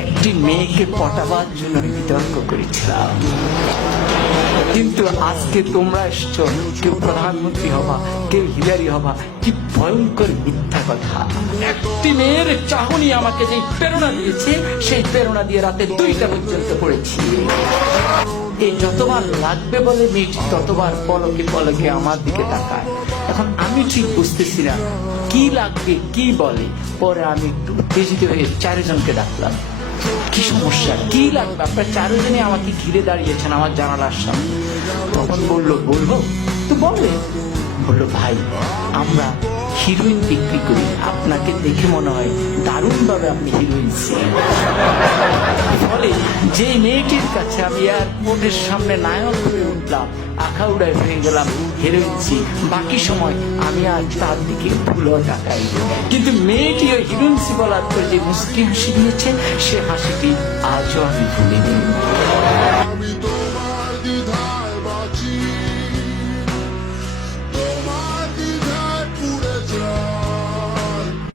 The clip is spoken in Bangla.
একটি মেয়েকে পটাবার জন্য বিতর্ক করেছিলাম, কিন্তু আজকে তোমরা এসছো, কেউ প্রধানমন্ত্রী হবা, কেউ হিলারি হবা। কি ভয়ঙ্কর মিথ্যা কথা! একটি মেয়ের চাহনি আমাকে যে প্রেরণা দিয়েছে, সেই প্রেরণা দিয়ে রাতে 2টা পর্যন্ত পড়েছি। এই যতবার লাগবে বলে মেয়েটি ততবার পলকে পলকে আমার দিকে তাকায়। এখন আমি ঠিক বুঝতেছি না কি লাগবে কি বলে। পরে আমি একটু উত্তেজিত হয়ে 4 জনকে ডাকলাম। কি সমস্যা, কি লাগবে? আপনার 4 জনে আমাকে ঘিরে দাঁড়িয়েছেন আমার জানালার সামনে। তখন বলবো তো বলে। বললো, ভাই আমরা হিরোইন বিক্রি করি, আপনাকে দেখে মনে হয় দারুণ ভাবে আপনি হিরোইন ছিলেন। ফলে যে মেয়েটির কাছে আমি এয়ারপোর্টের সামনে নায়ক হয়ে উঠলাম, আখাউড়ায় হয়ে গেলাম হিরোইন, বাকি সময় আমি আর তার দিকে ভুলও তাকাই। কিন্তু মেয়েটি ওই হিরোইন বলার পর যে মুস্কি হাসি দিয়েছে, সে হাসিটি আজও আমি ভুলিনি। আমি তোমার দ্বিধায় বাঁচি।